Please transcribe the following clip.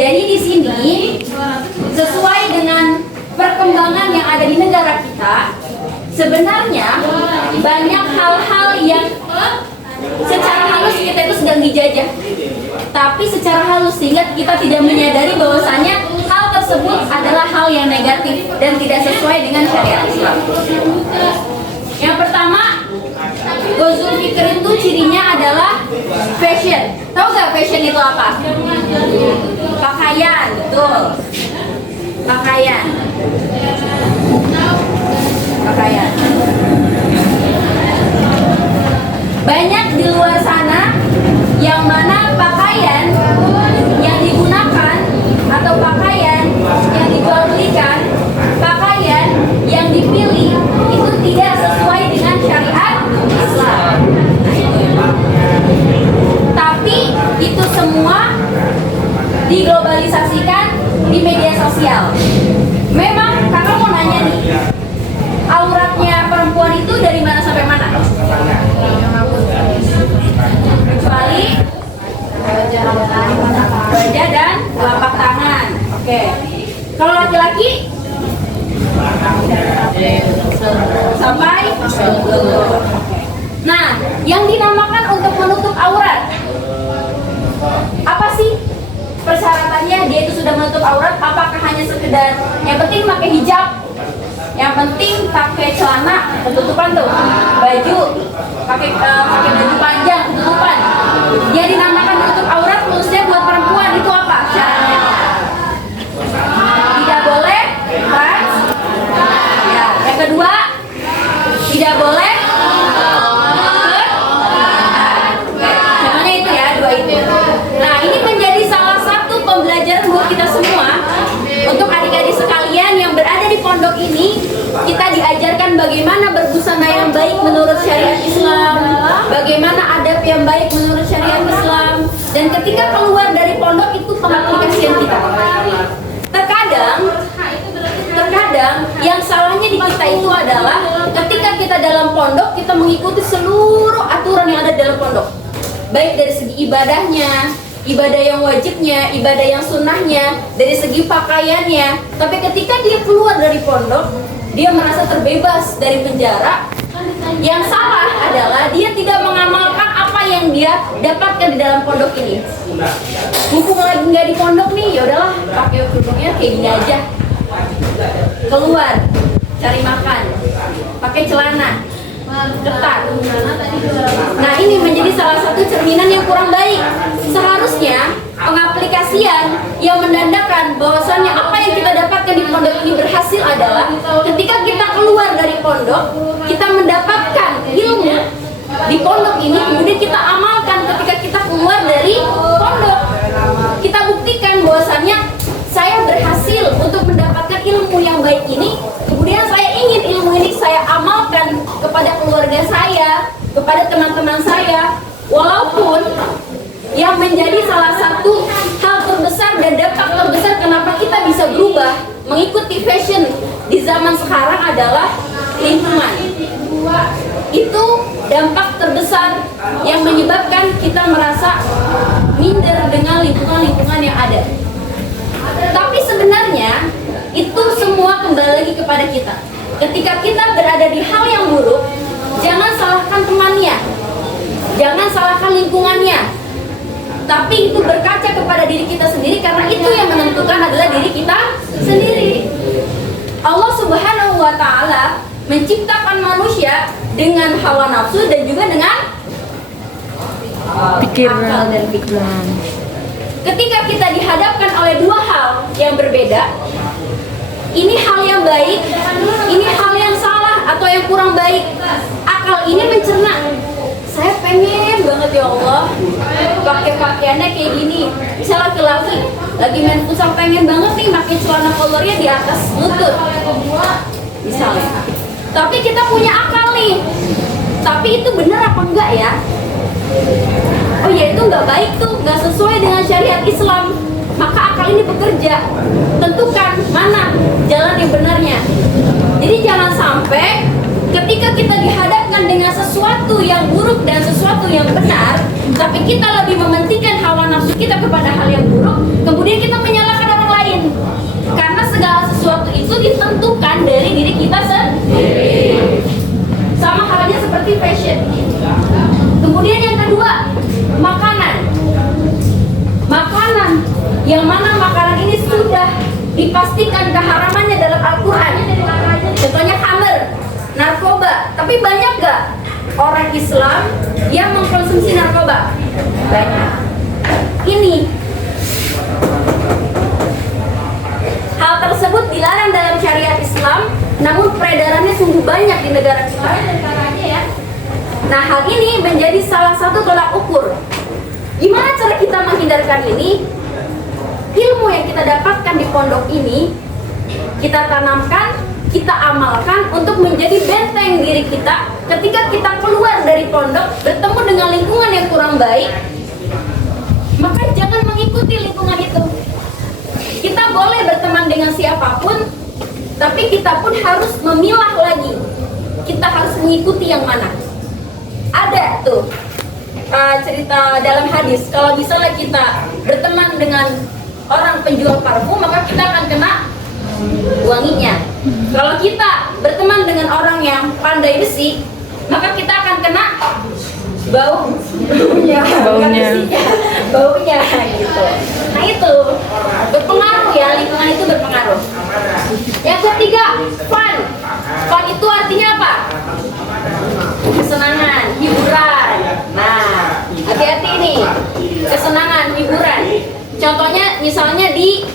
Jadi di sini sesuai dengan perkembangan yang ada di negara kita, sebenarnya banyak hal-hal yang secara halus kita itu sedang dijajah, tapi secara halus sehingga kita tidak menyadari bahwasanya hal tersebut adalah hal yang negatif dan tidak sesuai dengan syariat Islam. Yang pertama, Ghazul Fikr itu cirinya adalah fashion. Tahu nggak fashion itu apa? Pakaian, betul. Pakaian. Banyak di luar sana yang mana pakaian yang digunakan atau pakaian yang dijualbelikan, pakaian yang dipilih itu tidak sesuai dengan syariat Islam. Tapi itu semua diglobalisasikan di media sosial. Memang kakak mau nanya nih, auratnya perempuan itu dari mana sampai mana? Kecuali wajah dan telapak tangan. Oke. Kalau laki-laki sampai lutut. Nah, yang dinamakan untuk menutup aurat, apa sih persyaratannya dia itu sudah menutup aurat? Apakah hanya sekedar yang penting pakai hijab, yang penting pakai celana ketutupan tuh, baju pakai baju panjang ketutupan? Dia dinamakan menutup aurat khususnya buat perempuan itu apa syaratnya? Tidak boleh trans. Ya, yang kedua tidak boleh itu ya, dua itu. Nah, ini menjadi salah satu pembelajaran buat kita semua. Untuk adik-adik sekalian yang berada di pondok ini, kita diajarkan bagaimana berbusana yang baik menurut syariat Islam, bagaimana adab yang baik menurut syariat Islam, dan ketika keluar dari pondok itu pengaplikasian kita. Terkadang yang salahnya di kita itu adalah ketika kita dalam pondok, kita mengikuti seluruh aturan yang ada dalam pondok, baik dari segi ibadahnya, ibadah yang wajibnya, ibadah yang sunnahnya, dari segi pakaiannya. Tapi ketika dia keluar dari pondok, dia merasa terbebas dari penjara. Yang salah adalah dia tidak mengamalkan apa yang dia dapatkan di dalam pondok ini. Mumpung lagi nggak di pondok nih, yaudahlah pakai kerudungnya kayak gini aja. Keluar, cari makan, pakai celana ketat. Nah, ini menjadi salah satu cerminan yang kurang baik. Seharusnya pengaplikasian yang menandakan bahwasannya apa yang kita dapatkan di pondok ini berhasil adalah ketika kita keluar dari pondok, kita mendapatkan ilmu di pondok ini, kemudian kita amalkan ketika kita keluar dari pondok. Kita buktikan bahwasannya saya berhasil untuk mendapatkan ilmu yang baik ini, kemudian saya ingin ilmu ini saya amalkan kepada keluarga saya, kepada teman-teman saya. Walaupun yang menjadi salah satu hal terbesar dan dampak terbesar kenapa kita bisa berubah mengikuti fashion di zaman sekarang adalah lingkungan. Itu dampak terbesar yang menyebabkan kita merasa minder dengan lingkungan-lingkungan yang ada. Tapi sebenarnya itu semua kembali lagi kepada kita. Ketika kita berada di hal yang buruk, jangan salahkan temannya, jangan salahkan lingkungannya, tapi itu berkaca kepada diri kita sendiri, karena itu yang menentukan adalah diri kita sendiri. Allah Subhanahu wa Ta'ala menciptakan manusia dengan hawa nafsu dan juga dengan akal dan pikiran. Ketika kita dihadapkan oleh dua hal yang berbeda, ini hal yang baik, ini hal yang salah atau yang kurang baik, akal ini mencerna, saya pengen banget ya Allah pakai pakaiannya kayak gini. Misalnya laki-laki lagi main futsal, pengen banget nih pakai celana kolornya di atas lutut misalnya. Tapi kita punya akal nih, tapi itu benar apa enggak ya? Oh ya, itu nggak baik tuh, nggak sesuai dengan syariat Islam. Maka akal ini bekerja, tentukan mana jalan yang benarnya. Jadi jangan sampai ketika kita dihadapkan dengan sesuatu yang buruk dan sesuatu yang benar, tapi kita lebih mementingkan hawa nafsu kita kita kepada hal yang buruk, kemudian kita menyalahkan orang lain. Karena segala sesuatu itu ditentukan dari diri kita sendiri. Sama halnya seperti fashion. Kemudian yang kedua, makanan. Makanan, yang mana makanan ini sudah dipastikan keharamannya dalam Al-Quran. Contohnya khamr, narkoba. Tapi banyak gak orang Islam yang mengkonsumsi narkoba? Banyak. Ini hal tersebut dilarang dalam syariat Islam, namun peredarannya sungguh banyak di negara kita. Ya. Nah, hal ini menjadi salah satu tolak ukur. Gimana cara kita menghindarkan ini? Ilmu yang kita dapatkan di pondok ini, kita tanamkan, kita amalkan untuk menjadi benteng diri kita. Ketika kita keluar dari pondok, bertemu dengan lingkungan yang kurang baik, maka jangan mengikuti lingkungan itu. Kita boleh berteman dengan siapapun, tapi kita pun harus memilah lagi. Kita harus mengikuti yang mana. Ada tuh cerita dalam hadis, kalau misalnya kita berteman dengan orang penjual parfum, maka kita akan kena wanginya. Kalau kita berteman dengan orang yang pandai besi, maka kita akan kena baunya gitu. Nah itu berpengaruh ya, lingkungan itu berpengaruh. Yang ketiga, fun. Fun itu artinya apa? Kesenangan, hiburan. Nah, hati-hati nih, kesenangan, hiburan. Contohnya misalnya di